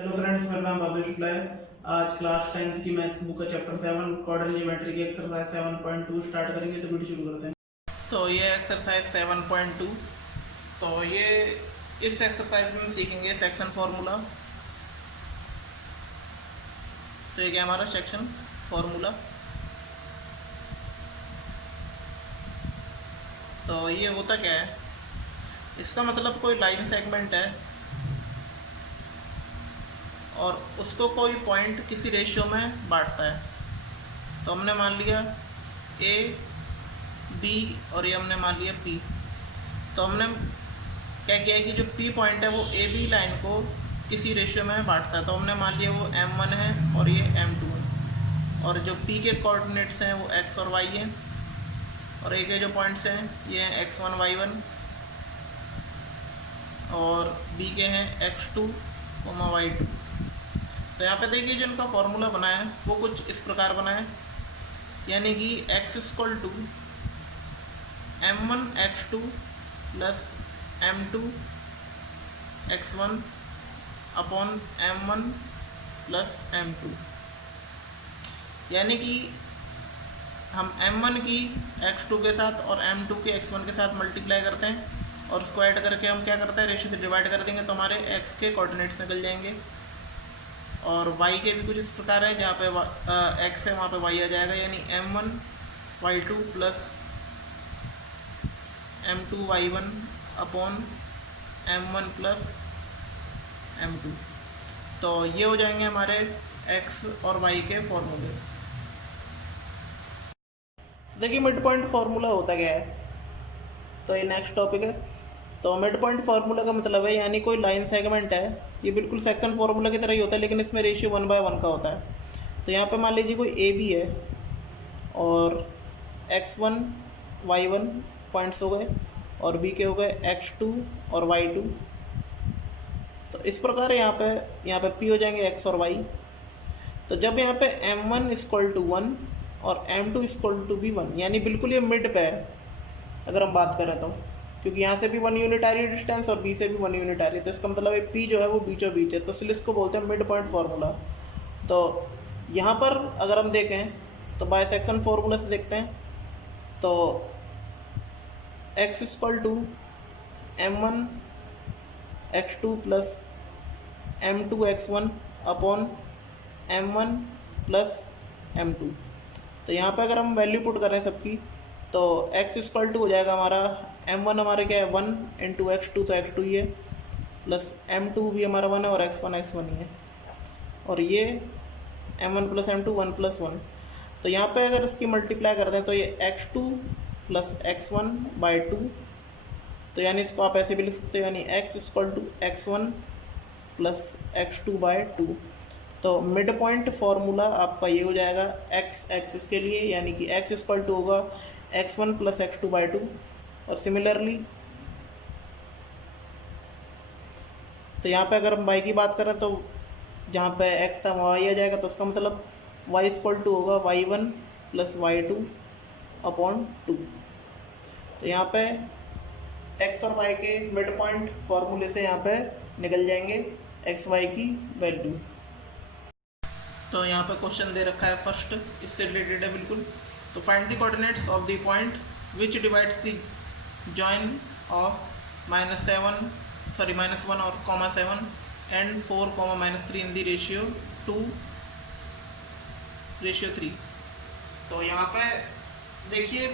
Hello friends, मेरा नाम बादल शुक्ला है। आज क्लास 10th की मैथ की बुक का चैप्टर 7 क्वाड्रेंट ज्योमेट्री की एक्सरसाइज 7.2 स्टार्ट करेंगे। तो वीडियो शुरू करते हैं। तो ये एक्सरसाइज 7.2। तो ये इस एक्सरसाइज में हम सीखेंगे सेक्शन फार्मूला। तो ये क्या हमारा सेक्शन फार्मूला। तो ये होता क्या है, इसका मतलब कोई लाइन सेगमेंट है और उसको कोई पॉइंट किसी रेशियो में बांटता है। तो हमने मान लिया ए बी और ये हमने मान लिया पी। तो हमने क्या किया है कि जो पी पॉइंट है वो ए बी लाइन को किसी रेशियो में बांटता है। तो हमने मान लिया वो m1 है और ये m2 है, और जो पी के कोऑर्डिनेट्स हैं वो x और y हैं, और ए के जो पॉइंट्स हैं ये हैं x1 y1 और बी के हैं x2 y2। तो यहाँ पे देखिए जो इनका फॉर्मूला बना है वो कुछ इस प्रकार बना है, यानी कि x equal to m1 x2 plus m2 x1 upon m1 plus m2। यानी कि हम m1 की x2 के साथ और m2 के x1 के साथ मल्टीप्लाई करते हैं और उसको ऐड करके हम क्या करते हैं, रेशियो से डिवाइड कर देंगे तो हमारे x के कोऑर्डिनेट्स निकल जाएंगे। और y के भी कुछ इस प्रकार है, जहाँ पे x है वहाँ पे y आ जाएगा, यानी m1 y2 plus m2 y1 upon m1 plus m2। तो ये हो जाएंगे हमारे x और y के फॉर्मूले। देखिए मिड पॉइंट फार्मूला होता क्या है, तो ये नेक्स्ट टॉपिक है। तो मिड पॉइंट फार्मूला का मतलब है, यानी कोई लाइन सेगमेंट है, ये बिल्कुल सेक्शन फार्मूला की तरह ही होता है, लेकिन इसमें रेशियो 1/1 का होता है। तो यहाँ पे मान लीजिए कोई ए बी है और x1 y1 पॉइंट्स हो गए और बी के हो गए x2 और y2। तो इस प्रकार यहाँ पे p हो जाएंगे x और y। तो जब यहाँ पे m1 इक्वल टू 1 और m2 इक्वल टू भी 1, यानी बिल्कुल ये मिड पे है अगर हम बात करें तो, क्योंकि यहाँ से भी 1 यूनिटारी डिस्टेंस और बी से भी 1 यूनिटारी, तो इसका मतलब है पी जो है वो बीचों बीच है, तो इसलिए इसको बोलते हैं मिड पॉइंट फार्मूला। तो यहाँ पर अगर हम देखें तो बाय सेक्शन फार्मूला से देखते हैं, तो x equal to m1 x2 plus m2 x1 upon m1 plus m2। तो यहाँ पे अगर हम वैल्यू पुट करें सबकी, तो x इक्वल टू हो जाएगा हमारा m1 हमारे क्या है 1 इंटू x2, तो x2 ही है, प्लस m2 भी हमारा 1 है और x1 ही है, और ये m1 प्लस m2 1 प्लस 1। तो यहाँ पे अगर इसकी मल्टीप्लाई करते हैं तो ये x2 प्लस x1 बाई 2। तो यानी इसको आप ऐसे भी लिख सकते हो, यानी x equal to x1 plus x2 by 2। तो मिड पॉइंट फार्मूला आपका ये हो जाएगा x एक्सिस के लिए, यानी कि x इक्वल टू होगा x1 प्लस x2 बाई 2। और सिमिलरली तो यहाँ पे अगर हम y की बात करें तो जहाँ पे x था वहाँ y आ जाएगा, तो उसका मतलब y इक्वल टू होगा y1 प्लस y2 अपॉन 2। तो यहाँ पे x और y के मिड पॉइंट फार्मूले से यहाँ पे निकल जाएंगे x y की वैल्यू। तो यहाँ पे क्वेश्चन दे रखा है फर्स्ट, इससे रिलेटेड है बिल्कुल। तो find the coordinates of the point which divides the join of -1 और -7 एंड 4 -3 इन द रेशियो 2:3। तो यहाँ पे देखिए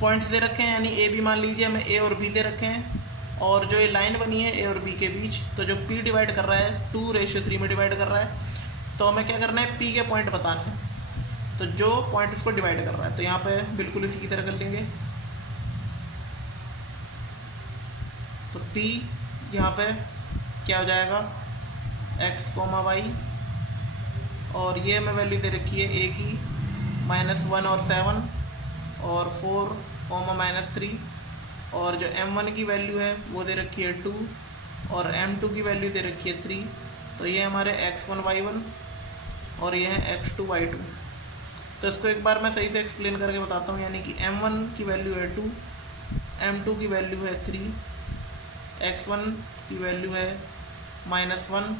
पॉइंट्स दे रखे हैं, यानी ए बी मान लीजिए हमें ए और बी दे रखे हैं, और जो ये लाइन बनी है ए और बी के बीच, तो जो पी डिवाइड कर रहा है 2:3 में डिवाइड कर रहा है। तो हमें क्या करना है, पी के पॉइंट बताना है, तो जो पॉइंट इसको डिवाइड कर रहा है, तो यहाँ पे बिल्कुल इसी की तरह कर लेंगे। तो पी यहाँ पे क्या हो जाएगा x, y, और ये हमें वैल्यू दे रखी है a की -1 और 7 और 4, -3, और जो m1 की वैल्यू है वो दे रखी है 2 और m2 की वैल्यू दे रखी है 3। तो ये हमारे x1 y1 और ये है x2 y2। तो इसको एक बार मैं सही से एक्सप्लेन करके बताता हूँ, यानी कि m1 की वैल्यू है 2, m2 की वैल्यू है 3, x1 की वैल्यू है -1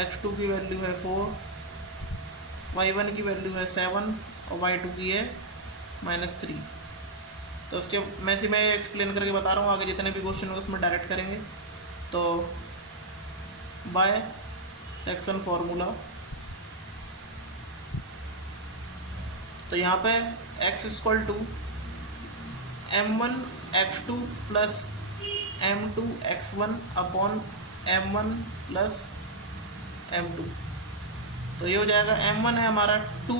x2 की वैल्यू है 4, y1 की वैल्यू है 7 और y2 की है -3। तो उसके मैं एक्सप्लेन करके बता रहा हूँ, आगे जितने भी क्वेश्चन होंगे उसमें डायरेक्ट करेंगे। तो बाय सेक्शन फॉर्मूला, तो यहाँ पे x equal to m1 x2 plus m2 x1 upon m1 plus m2। तो ये हो जाएगा m1 है हमारा 2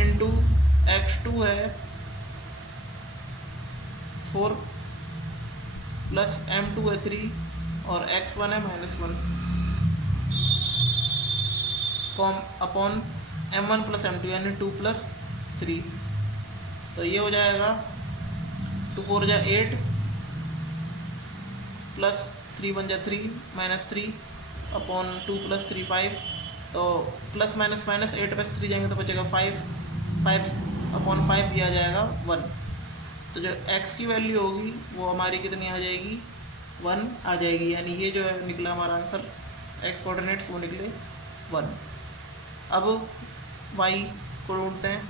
इंटू x2 है 4 प्लस m2 है 3 और x1 है -1 com upon m1 plus m2 यानी 2 प्लस 3। तो ये हो जाएगा 2 4 जा 8 प्लस 3 1 जा 3 -3 अपॉन 2 प्लस 3 5। तो प्लस माइनस माइनस 8 में 3 जाएंगे तो बचेगा 5 अपॉन 5 ये आ जाएगा 1। तो जो x की वैल्यू होगी वो हमारी कितनी आ जाएगी, 1 आ जाएगी। यानी ये जो है निकला हमारा आंसर, x कोऑर्डिनेट्स वो निकले 1। अब y को ढूंढते हैं।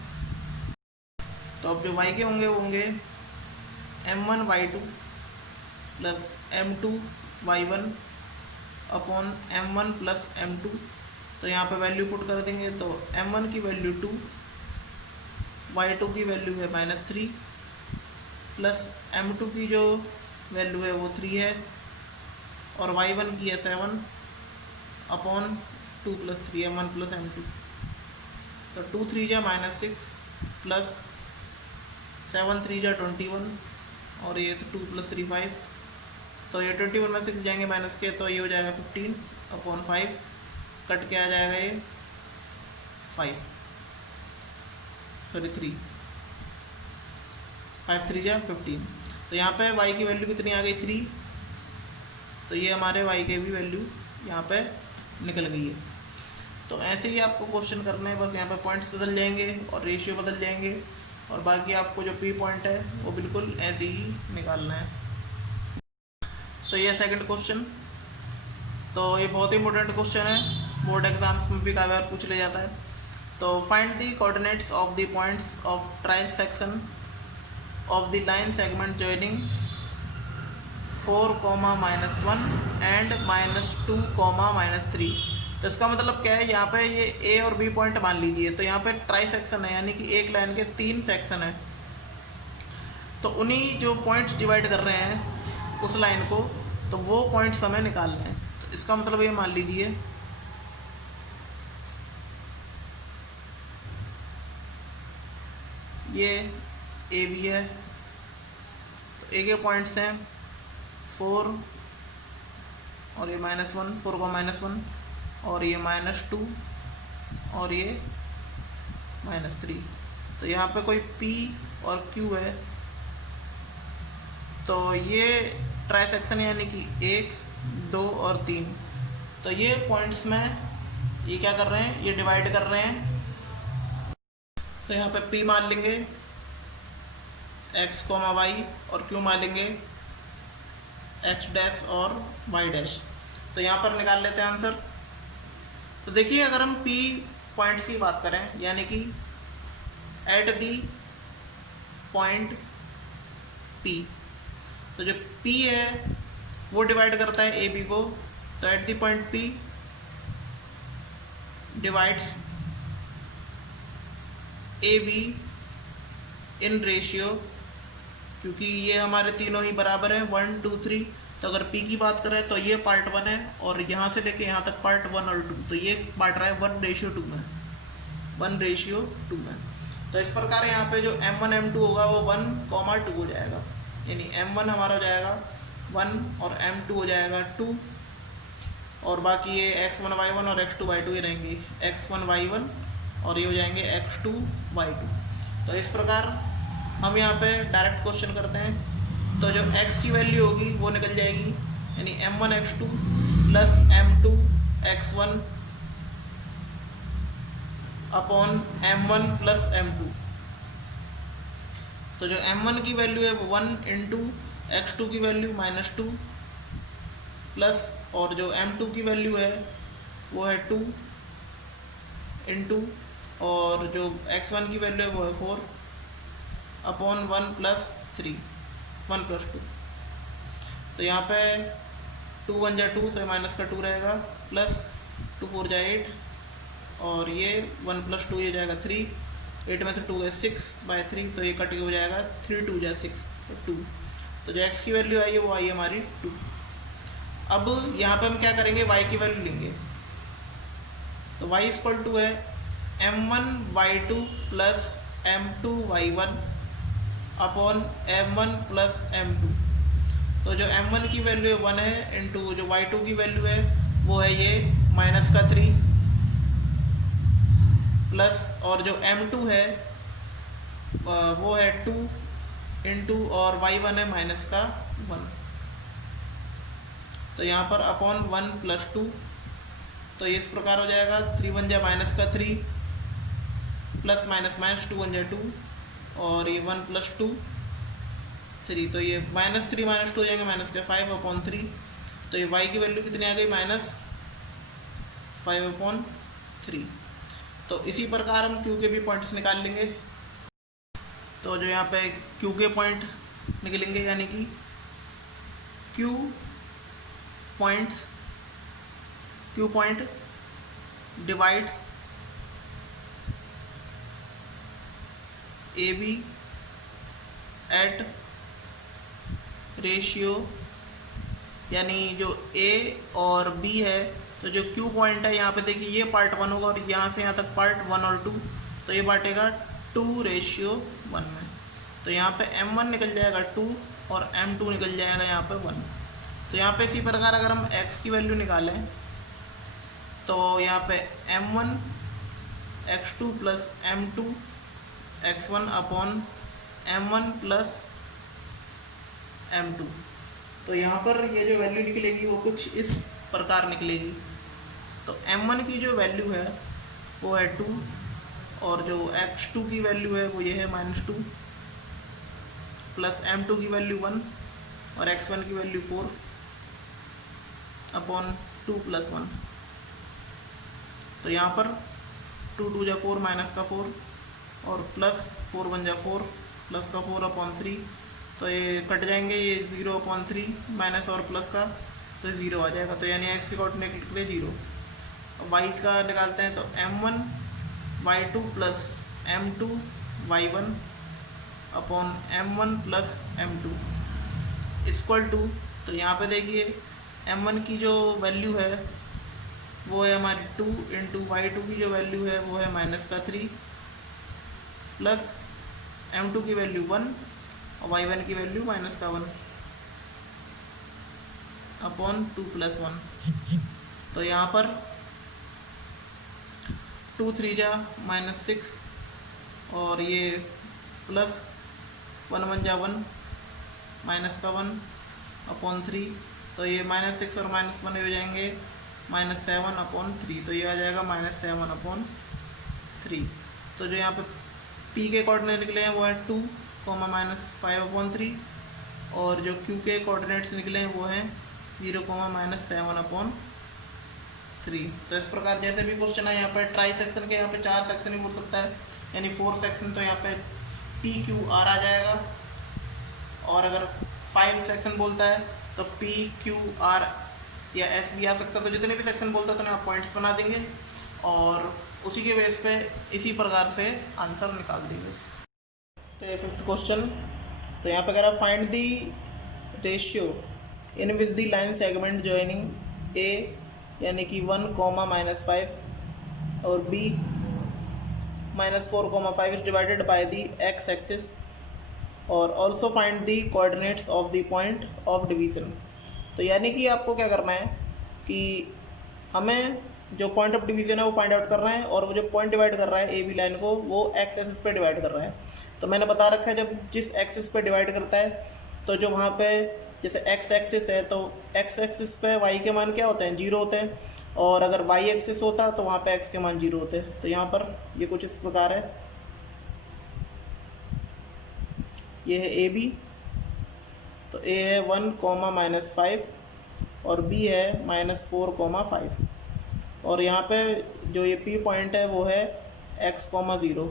तो अब जो y के होंगे वो होंगे m1 y2 plus m2 y1 upon m1 plus m2। तो यहाँ पे वैल्यू पुट कर देंगे। तो m1 की वैल्यू 2, y2 की वैल्यू है -3 प्लस m2 की जो वैल्यू है वो 3 है और y1 की है 7 upon 2 plus 3 m1 plus m2। तो 2 3 जा -6 प्लस 7 3 जा 21 और ये तो 2 प्लस 3 5। तो ये 21 में 6 जाएंगे माइनस के, तो ये हो जाएगा 15 अपॉन 5, कट के आ जाएगा ये 3 5 3 जा 15। तो यहाँ पे y की वैल्यू कितनी आ गई 3। तो ये हमारे y के भी वैल्यू यहाँ पे निकल गई है। तो ऐसे ही आपको क्वेश्चन करना है, बस यहाँ पे पॉइंट्स बदल जाएंगे और रेशियो बदल जाएंगे और बाकी आपको जो P पॉइंट है वो बिल्कुल ऐसे ही निकालना है। तो ये सेकंड क्वेश्चन, तो ये बहुत ही इंपॉर्टेंट क्वेश्चन है, बोर्ड एग्जाम्स में भी काफ़ी बार पूछ लिया जाता है। तो find the coordinates of the points of trisection of the line segment joining 4, -1 and -2, -3। तो इसका मतलब क्या है, यहाँ पे ये A और B पॉइंट मान लीजिए। तो यहाँ पे ट्राई सेक्शन है यानी कि एक लाइन के 3 सेक्शन है। तो उन्हीं जो पॉइंट्स डिवाइड कर रहे हैं उस लाइन को, तो वो पॉइंट्स हमें निकालने हैं। तो इसका मतलब ये मान लीजिए ये ए बी है। तो ए के पॉइंट्स हैं 4 और ये -1, 4 को -1 और ये -2 और ये -3। तो यहाँ पे कोई P और Q है। तो ये ट्राइसेक्शन यानी कि 1 2 और 3। तो ये पॉइंट्स में ये क्या कर रहे हैं, ये डिवाइड कर रहे हैं। तो यहाँ पे P मान लेंगे x, y और Q मान लेंगे x डैश और y डैश। तो यहाँ पर निकाल लेते हैं आंसर। तो देखिए अगर हम P पॉइंट्स की बात करें यानी कि एट दी पॉइंट P, तो जो P है वो डिवाइड करता है AB को। तो at the point P divides AB in ratio, क्योंकि ये हमारे तीनों ही बराबर हैं 1 2 3। तो अगर P की बात करें तो ये पार्ट 1 है और यहाँ से लेके यहाँ तक पार्ट 1 और 2। तो ये बांट रहा है 1:2 में, 1:2 में। तो इस प्रकार यहाँ पे जो M1 M2 होगा वो 1, 2 हो जाएगा। यानी M1 हमारा हो जाएगा 1 और M2 हो जाएगा 2 और बाकी ये x1 y1 और x2 y2 ही रहेंगे, x1 y1 और ये हो जाएंगे x2 y2। तो इस प्रकार हम यहाँ पे डायरेक्ट क्वेश्चन करते हैं। तो जो x की वैल्यू होगी वो निकल जाएगी, यानी m1 x2 plus m2 x1 upon m1 plus m2। तो जो m1 की वैल्यू है वो 1 इंटू x2 की वैल्यू -2 प्लस और जो m2 की वैल्यू है वो है 2 इंटू और जो x1 की वैल्यू है वो है 4 अपॉन 1 प्लस 3 1 प्लस 2। तो यहाँ पे 2 1 जा 2 तो ये माइनस का 2 रहेगा प्लस 2 4 जा 8 और ये 1 प्लस 2 ये जाएगा 3 8 में से 2 है 6/3 तो ये कट के हो जाएगा 3 2 जा 6 तो 2। तो जो x की वैल्यू आई है वो आई है हमारी 2। अब यहाँ पे हम क्या करेंगे y की वैल्यू लेंगे तो y इक्वल टू है m1y2 plus m2y1 upon m1 plus m2। तो जो m1 की वैल्यू है 1 है इंटू जो y2 की वैल्यू है वो है ये माइनस का 3 प्लस और जो m2 है वो है 2 इंटू और y1 है माइनस का 1। तो यहाँ पर अपॉन 1 प्लस 2 तो ये इस प्रकार हो जाएगा 3 1 जा माइनस का 3 प्लस माइनस माइनस 2 1 जा 2 और ये 1 प्लस 2 3 तो ये -3 -2 हो जाएंगे माइनस का 5/3। तो ये y की वैल्यू कितनी आ गई -5/3। तो इसी प्रकार हम q के भी पॉइंट्स निकाल लेंगे। तो जो यहाँ पे q के पॉइंट निकलेंगे यानी कि q point divides AB at ratio यानी जो A और B है तो जो Q पॉइंट है यहाँ पे देखिए ये पार्ट 1 होगा और यहाँ से यहाँ तक पार्ट 1 और 2 तो ये बांटेगा 2:1 में। तो यहाँ पे M1 निकल जाएगा 2 और M2 निकल जाएगा यहाँ पे 1। तो यहाँ पे इसी प्रकार अगर हम x की वैल्यू निकालें तो यहाँ पे m1 x2 plus m2 x1 upon m1 plus m2। तो यहाँ पर ये जो वैल्यू निकलेगी वो कुछ इस प्रकार निकलेगी। तो m1 की जो वैल्यू है वो है 2 और जो x2 की वैल्यू है वो ये है -2 प्लस m2 की वैल्यू 1 और x1 की वैल्यू 4 अपॉन 2 प्लस 1। तो यहाँ पर 2 2 जा 4 माइनस का 4 और प्लस 4 1 जा 4 प्लस का 4/3 तो ये कट जाएंगे ये 0/3 माइनस और प्लस का तो 0 आ जाएगा। तो यानी x के कोऑर्डिनेट निकले 0। y का निकालते हैं तो m1 y2 plus m2 y1 upon m1 plus m2 equal to. तो यहाँ पे देखिए m1 की जो वैल्यू है वो है हमारी 2 इंटू y2 की जो वैल्यू है वो है माइनस का 3 प्लस m2 की वैल्यू 1 और y1 की वैल्यू माइनस का 1 अपॉन 2 प्लस 1। तो यहाँ पर 2 3 जा -6 और ये प्लस 1 1 जा 1 माइनस का 1 अपॉन 3 तो ये -6 और -1 हो जाएंगे -7/3 तो ये आ जाएगा -7/3। तो जो यहाँ पे p के कोऑर्डिनेट निकले हैं वो है 2, -5/3 और जो q के कोऑर्डिनेट्स निकले हैं वो हैं 0, -7/3। तो इस प्रकार जैसे भी क्वेश्चन है यहाँ पे ट्राई सेक्शन के यहाँ पे 4 सेक्शन ही बोल सकता है यानी 4 सेक्शन। तो यहाँ पे PQR आ जाएगा और अगर 5 सेक्शन बोलता है तो PQR या S भी आ सकता है। तो जितने भी सेक्शन बोलता है तो आप पॉइंट्स बना देंगे और उसी के बेस पे इसी प्रकार से आंसर निकाल देंगे। तो ये 5th क्वेश्चन। तो यहाँ पे अगर find the ratio in which the line segment joining A यानी कि 1, -5 और B -4, 5 is divided by the x axis और also find the coordinates of the point of division. तो यानी कि आपको क्या करना है कि हमें जो पॉइंट ऑफ डिवीज़न है वो फाइंड आउट करना है और वो जो पॉइंट डिवाइड कर रहा है ए बी लाइन को वो एक्स एक्सिस पे डिवाइड कर रहा है। तो मैंने बता रखा है जब जिस एक्सिस पे डिवाइड करता है तो जो वहाँ पे जैसे एक्स एक्सिस है तो एक्स एक्सिस पे वाई के मान क्या होते हैं 0 होते हैं और अगर वाई एक्सिस होता तो वहाँ पे एक्स के मान 0 होते हैं। तो यहाँ पर ये कुछ इस प्रकार है, ये है ए बी। तो ए है 1, -5 और बी है -4,5। और यहाँ पे जो ये पी पॉइंट है वो है x,0।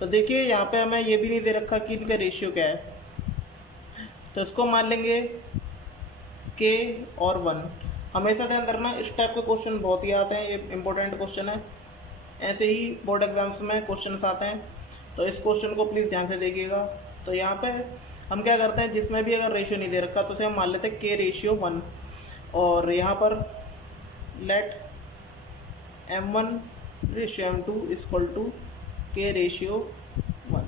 तो देखिए यहाँ पे हमें ये भी नहीं दे रखा कि इनका रेशियो क्या है, तो इसको मान लेंगे k और 1। हमेशा ध्यान रखना इस टाइप के क्वेश्चन बहुत ही आते हैं, ये इंपॉर्टेंट क्वेश्चन है, ऐसे ही बोर्ड एग्जाम्स में क्वेश्चन आते हैं, तो इस क्वेश्चन को प्लीज़ ध्यान से देखिएगा। तो यहाँ पे हम क्या करते हैं, जिसमें भी अगर रेशियो नहीं दे रखा तो उसे हम मान लेते हैं k/1, और यहाँ पर लेट m1/m2 = k/1।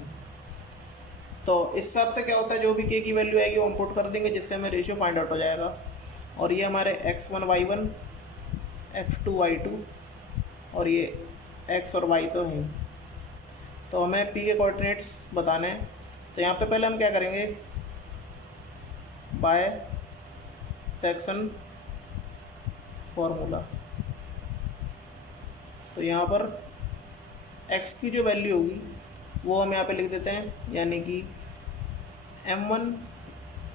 तो इस हिसाब से क्या होता है, जो भी k की वैल्यू आएगी वो हम पुट कर देंगे, जिससे हमें रेशियो फाइंड आउट हो जाएगा। और ये हमारे x1 y1, x2 y2, और ये x और y तो हैं। तो हमें p के कोऑर्डिनेट्स बताने हैं। तो यहाँ पे पहले हम क्या करेंगे, बाय सेक्शन फॉर्मूला। तो यहाँ पर x की जो वैल्यू होगी वो हम यहाँ पे लिख देते हैं, यानी कि m1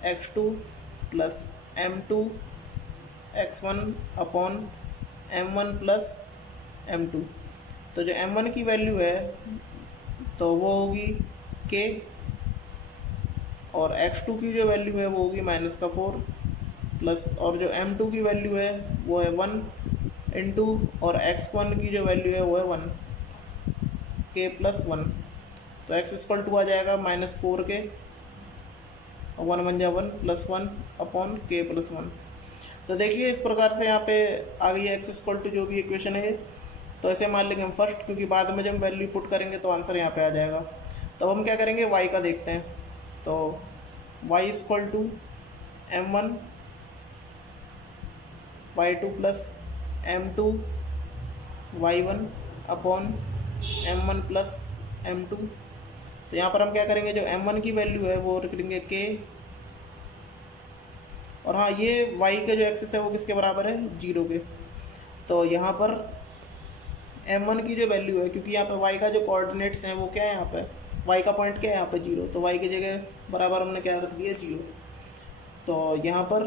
x2 + m2 x1 upon m1 + m2। तो जो m1 की वैल्यू है तो वो होगी k, और x2 की जो वैल्यू है वो होगी -4 प्लस, और जो m2 की वैल्यू है वो है 1 इंटू, और x1 की जो वैल्यू है वो है 1, k + 1। तो x = आ जाएगा -4k, 1 × 1 + 1 अपॉन k + 1। तो देखिए इस प्रकार से यहाँ पे आ गई है x = जो भी इक्वेशन है, तो ऐसे मान लेंगे हम फर्स्ट, क्योंकि बाद में जब वैल्यू पुट करेंगे तो आंसर यहाँ पे आ जाएगा। तब हम क्या करेंगे, y का देखते हैं। तो y = m1 y2 + m2 y1 upon m1 + m2। तो यहाँ पर हम क्या करेंगे, जो m1 की वैल्यू है वो लिखेंगे k, और हाँ ये y का जो एक्सिस है वो किसके बराबर है, 0 के। तो यहाँ पर m1 की जो वैल्यू है, क्योंकि यहाँ पे y का जो कोऑर्डिनेट्स हैं वो क्या है, यहाँ पे y का पॉइंट क्या है, यहाँ पे 0, तो y की जगह बराबर हमने क्या रख दिया, 0। तो यहाँ पर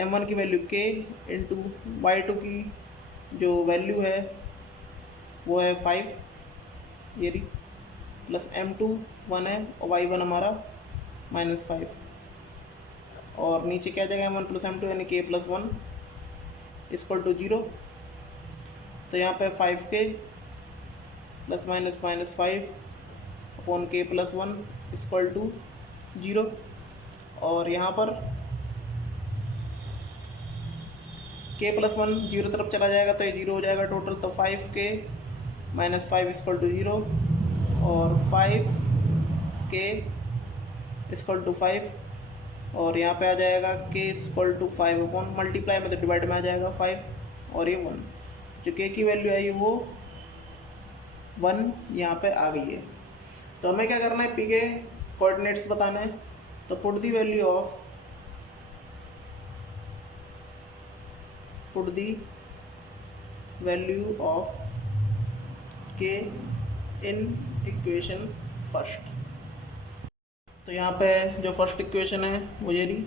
m1 की वैल्यू k इंटू y2 की जो वैल्यू है वो है 5, ये रही, प्लस m2 1 है, और y1 हमारा -5, और नीचे क्या जाएगा, m1 + m2 यानी k + 1 = 0। तो यहाँ पे 5k ± -5 अपॉन k + 1 = 0, और यहाँ पर k + 1 0 तरफ चला जाएगा तो ये 0 हो जाएगा टोटल। तो 5k - 5 = 0, और 5k = 5, और यहाँ पे आ जाएगा k = 5 अपॉन मल्टीप्लाई में, तो डिवाइड में आ जाएगा 5, और ये 1। जो k की वैल्यू आई वो 1 यहाँ पे आ गई है। तो हमें क्या करना है, p के कोऑर्डिनेट्स बताना है। तो put the value of k in equation first. तो यहाँ पे जो फर्स्ट इक्वेशन है वो ये रही।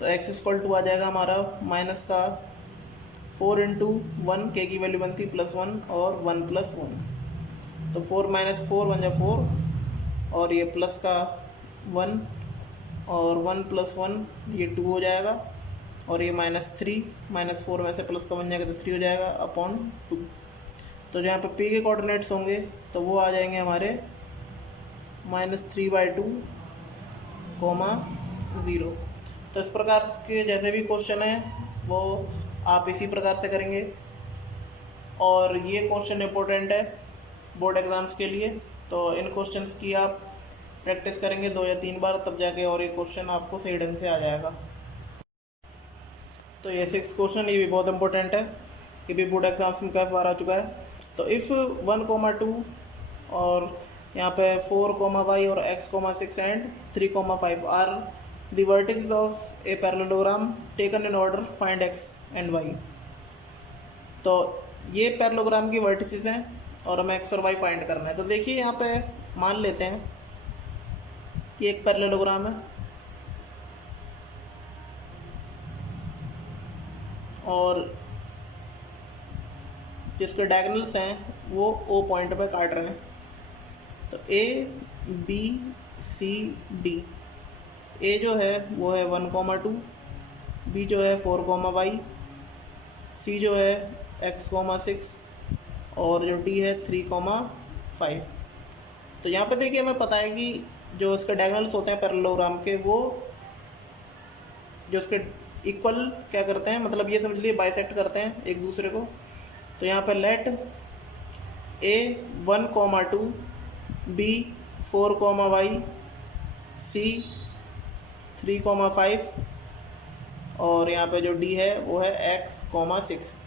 तो x = आ जाएगा हमारा माइनस का 4 × 1, k की वैल्यू बनती +1 और 1 + 1, तो 4 - 4 1 = 4, और ये प्लस का 1 और 1 + 1 ये 2 हो जाएगा, और ये -3 -4 में से प्लस का बन जाएगा तो 3 हो जाएगा अपॉन 2। तो जहाँ पे p के कोऑर्डिनेट्स होंगे तो वो आ जाएंगे हमारे -3/2, 0। तो इस प्रकार के जैसे भी क्वेश्चन हैं वो आप इसी प्रकार से करेंगे, और ये क्वेश्चन इंपॉर्टेंट है बोर्ड एग्ज़ाम्स के लिए। तो इन क्वेश्चंस की आप प्रैक्टिस करेंगे 2 या 3 बार, तब जाके और ये क्वेश्चन आपको सही ढंग से आ जाएगा। तो ये 6th क्वेश्चन, ये भी बहुत इंपॉर्टेंट है, ये भी बोर्ड एग्जाम्स में कई बार आ चुका है। तो इफ़ 1, 2 और यहाँ पे 4, y और x, 6 and 3, 5 are the vertices of a parallelogram taken in order, find x and y। तो ये पैरेललोग्राम की वर्टिसेस हैं और हमें x और y फाइंड करना है। तो देखिए यहाँ पे मान लेते हैं कि एक पैरेललोग्राम है, और जिसके डायगोनल्स हैं वो ओ पॉइंट पे काट रहे हैं। तो ए बी सी डी, ए जो है वो है 1,2, बी जो है 4,y, सी जो है x,6 और जो डी है 3,5। तो यहाँ पे देखिए हमें पता है कि जो इसके डायगोनल्स होते हैं पैरेललोग्राम के, वो जो इसके इक्वल क्या करते हैं, मतलब ये समझ लिए बाइसेक्ट करते हैं एक दूसरे को। तो यहाँ पे लेट ए 1,2, बी 4,y, सी 3,5 और यहाँ पे जो डी है वो है x,6।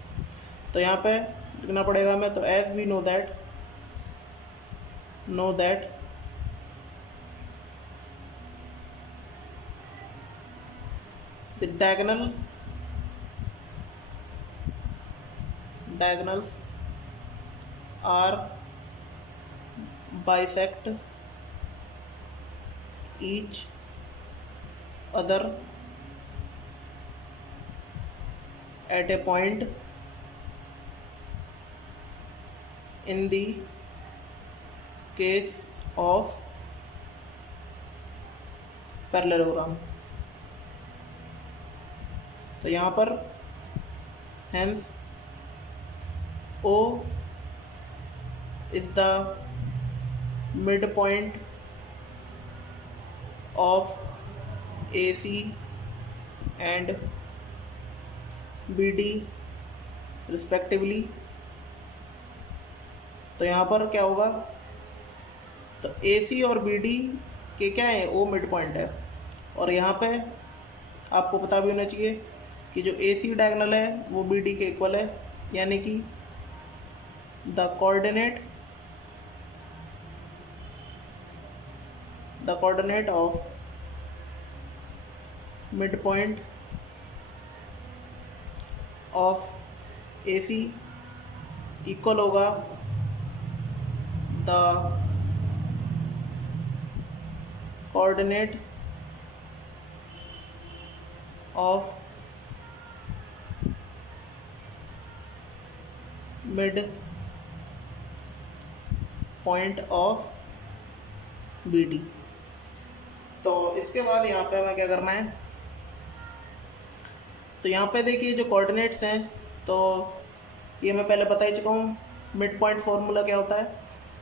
तो यहाँ पे लिखना पड़ेगा हमें। तो as we know that the diagonals are bisect each other at a point in the case of parallelogram। तो यहाँ पर hence O is the midpoint of AC and BD respectively। तो यहाँ पर क्या होगा, तो AC और BD के क्या है, O मिड पॉइंट है। और यहाँ पे आपको पता भी होना चाहिए कि जो AC डायगोनल है वो BD के इक्वल है, यानी कि the coordinate of mid point of AC equal होगा the coordinate of mid point of BD। तो इसके बाद यहाँ पे हमें क्या करना है, तो यहाँ पे देखिए जो कोऑर्डिनेट्स हैं, तो ये मैं पहले बता ही चुका हूँ। मिड पॉइंट फॉर्मूला क्या होता है,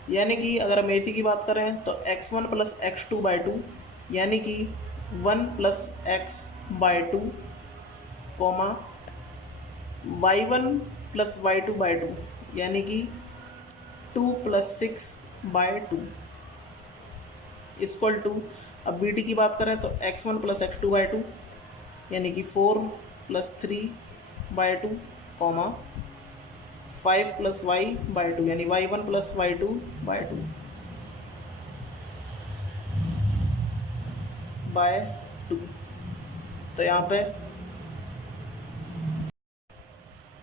यानी कि अगर हम AC की बात करें तो x1 + x2/2 यानी कि 1 + x/2, y1 + y2/2 यानी कि 2 + 6/2 इक्वल टू, अब BD की बात करें तो x1 + x2/2 यानी कि 4 + 3/2, 5 + y/2 यानी y1 + y2/2 तो यहाँ पे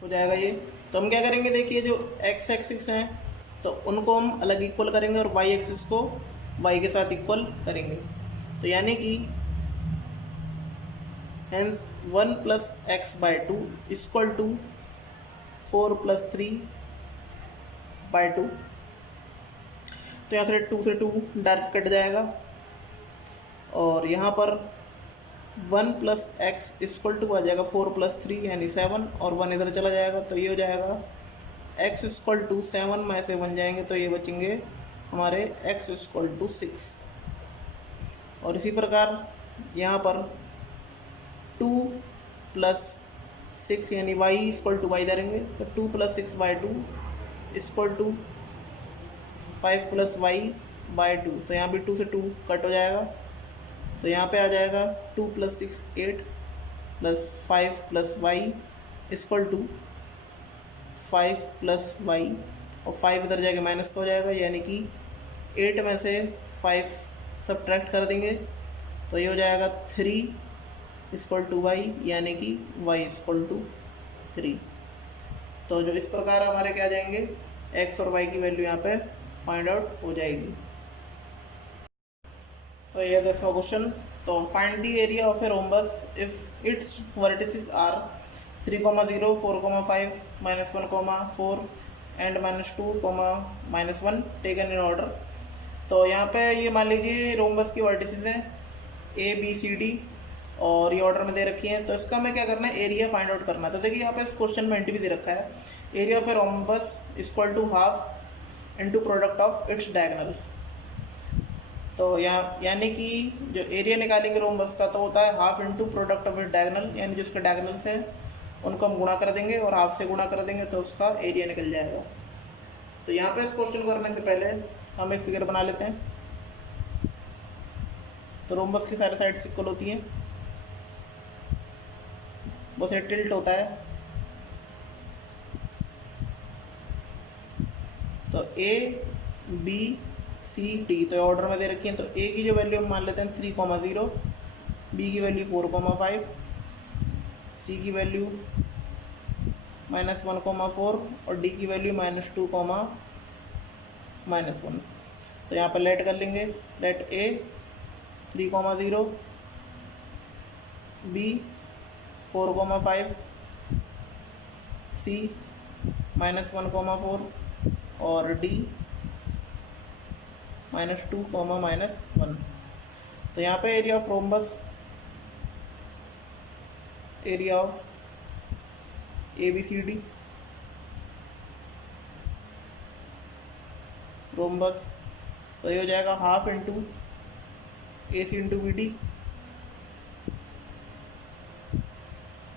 हो जाएगा ये। तो हम क्या करेंगे, देखिए जो x एक्सिस हैं तो उनको हम अलग इक्वल करेंगे और y एक्सिस को y के साथ इक्वल करेंगे। तो यानी कि hence 1 + x/2 इक्वल टू 4 + 3/2। तो यहाँ से 2 से 2 डायरेक्ट कट जाएगा और यहाँ पर 1 + x इक्वल टू आ जाएगा 4 + 3 यानी 7 और 1 इधर चला जाएगा। तो ये हो जाएगा x इक्वल टू 7 में से 1 जाएंगे तो ये बचेंगे हमारे x इक्वल टू 6। और इसी प्रकार यहाँ पर 2 + 6 यानी y इक्वल टू y धरेंगे तो 2 + 6/2 इक्वल टू 5 + y/2। तो यहाँ भी 2 से 2 कट हो जाएगा। तो यहाँ पे आ जाएगा 2 + 6 8 + 5 + y इक्वल टू 5 + y और 5 इधर जाके माइनस हो जाएगा, यानी कि 8 में से 5 सब्ट्रैक्ट कर देंगे तो ये हो जाएगा 3 = y यानी कि y = 3। तो जो इस प्रकार हमारे क्या जाएंगे, x और y की वैल्यू यहाँ पे फाइंड आउट हो जाएगी। तो ये क्वेश्चन, तो find the area of a rhombus if its vertices are. 3,0, 4,5, -1,4 and -2, -1 taken in order. तो यहाँ पे ये मान लीजिए रोम्बस की वर्टिसेस हैं A B C D और ये ऑर्डर में दे रखी है। तो इसका हमें क्या करना है, एरिया फाइंड आउट करना है। तो देखिए यहाँ पे इस क्वेश्चन में एंटी भी दे रखा है, area of a rhombus equal to half into product of its diagonal. तो यहाँ यानी कि जो एरिया निकालेंगे रोम्बस का तो होता है half into product of its diagonal, यानी जो उसके डायगोनल से उनको हम गुणा कर देंगे और हाफ से गुणा कर देंगे तो उसका एरिया निकल जाएगा। तो यहाँ पे इस क्वेश्चन को करने से पहले हम एक फिगर बना लेते हैं। तो रोम्बस की सारी साइड्स इक्वल होती हैं, बस ये टिल्ट होता है। तो A B C D तो ऑर्डर में दे रखी है। तो A की जो वैल्यू हम मान लेते हैं 3,0, B की वैल्यू 4,5, C की वैल्यू -1,4 और D की वैल्यू -2, -1। तो यहाँ पर लेट कर लेंगे, लेट A 3,0, B 4,5, C -1,4 और D -2, -1। तो यहाँ पे area of rhombus, area of ABCD rhombus, तो ये हो जाएगा half into AC into BD।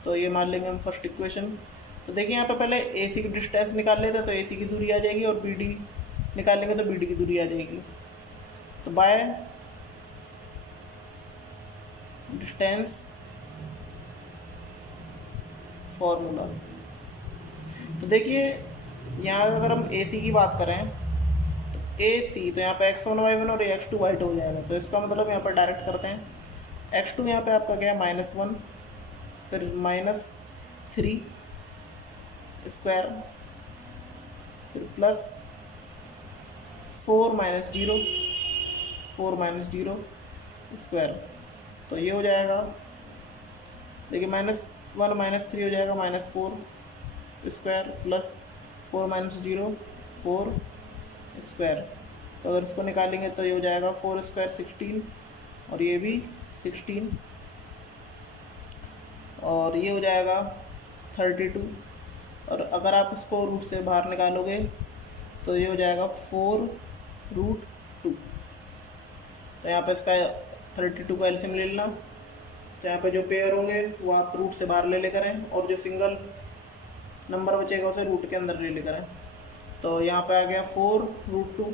तो ये मान लेंगे हम फर्स्ट इक्वेशन। तो देखिए यहाँ पे पहले AC की डिस्टेंस निकाल लेते हैं तो AC की दूरी आ जाएगी और BD निकाल लेंगे तो BD की दूरी आ जाएगी। तो बाय डिस्टेंस फॉर्मूला, तो देखिए यहाँ अगर हम AC की बात करें तो AC तो यहाँ पे x1 y1 और x2 y2 हो जाएगा। तो इसका मतलब यहाँ पर डायरेक्ट करते हैं, x2 यहाँ पे आपका क्या है -1, फिर -3 स्क्वायर, फिर +4 -0, 4 -0 स्क्वायर। तो ये हो जाएगा, देखिए -1 -3 हो जाएगा -4 स्क्वायर प्लस 4 -0 4 स्क्वायर। तो अगर इसको निकालेंगे तो ये हो जाएगा 4 स्क्वायर 16 और ये भी 16 और ये हो जाएगा 32। और अगर आप इसको रूट से बाहर निकालोगे तो ये हो जाएगा 4√2। तो यहाँ पे इसका 32 का एलसीएम ले लेना। तो यहाँ पे जो पेयर होंगे वो आप रूट से बाहर ले करें और जो सिंगल नंबर बचेगा उसे रूट के अंदर ले करें। तो यहाँ पे आ गया 4√2।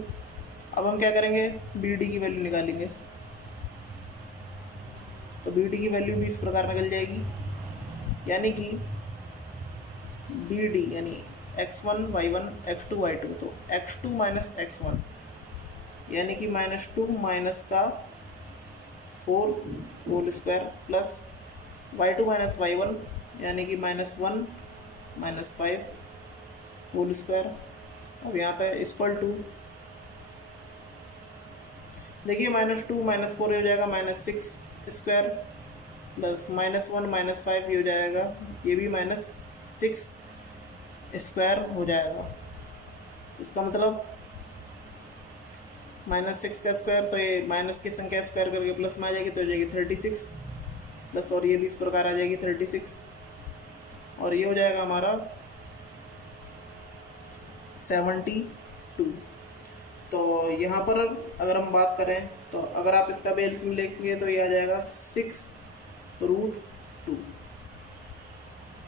अब हम क्या करेंगे, BD की वैल्यू निकालेंगे। तो BD की वैल्यू भी इस प्रकार निकल जाएगी, यानी कि BD यानी x1 y1 x2 y2। तो x2 - x1 यानी कि -2 माइनस का 4 whole square plus y2 - y1 यानी कि -1 -5 होल स्क्वायर। अब यहाँ पे इक्वल टू, देखिए -2 -4 हो जाएगा -6 स्क्वायर प्लस -1 -5 ये हो जाएगा, ये भी -6 स्क्वायर हो जाएगा। इसका मतलब -6 का स्क्वायर, तो ये माइनस की संख्या स्क्वायर करके प्लस में आ जाएगी तो हो जाएगी 36 प्लस, और ये भी इस प्रकार आ जाएगी 36 और ये हो जाएगा हमारा 72। तो यहाँ पर अगर हम बात करें तो अगर आप इसका भी एलसीएम लेंगे तो ये आ जाएगा 6√2।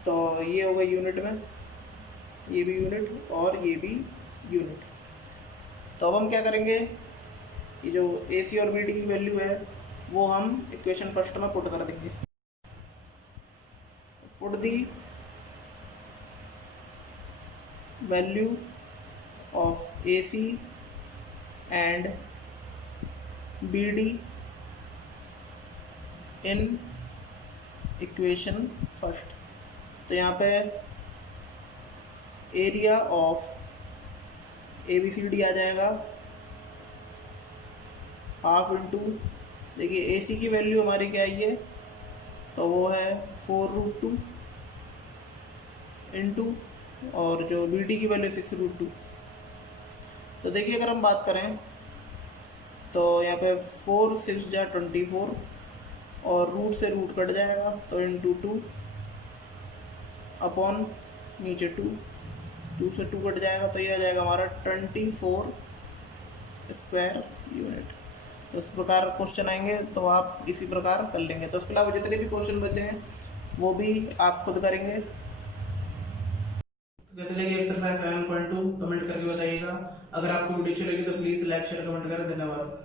तो ये होगा यूनिट में, ये भी यूनिट और ये भी यूनिट। तो अब हम क्या करेंगे, ये जो AC और BD की वैल्यू है वो हम इक्वेशन फर्स्ट में पुट कर देंगे। Put the value of AC and BD in equation first. तो यहाँ पे एरिया ऑफ ABCD आ जाएगा हाफ इंटू, देखिए AC की वैल्यू हमारी क्या आई है, तो वो है 4√2 इंटू और जो बी डी की वैल्यू 6√2। तो देखिए अगर हम बात करें तो यहाँ पे 4 6 जा 24 और रूट से रूट कट जाएगा तो इंटू 2 अपॉन नीचे 2 से 2 कट जाएगा तो ये आ जाएगा हमारा 24 स्क्वायर यूनिट। तो इस प्रकार क्वेश्चन आएंगे तो आप इसी प्रकार कर लेंगे। तो इसके अलावा जितने भी क्वेश्चन बचे हैं वो भी आप खुद करेंगे। कैसे लगे एक्सरसाइज 7.2 कमेंट करके बताइएगा। अगर आपको वीडियो अच्छी लगी तो प्लीज़ लाइक शेयर कमेंट करें। धन्यवाद।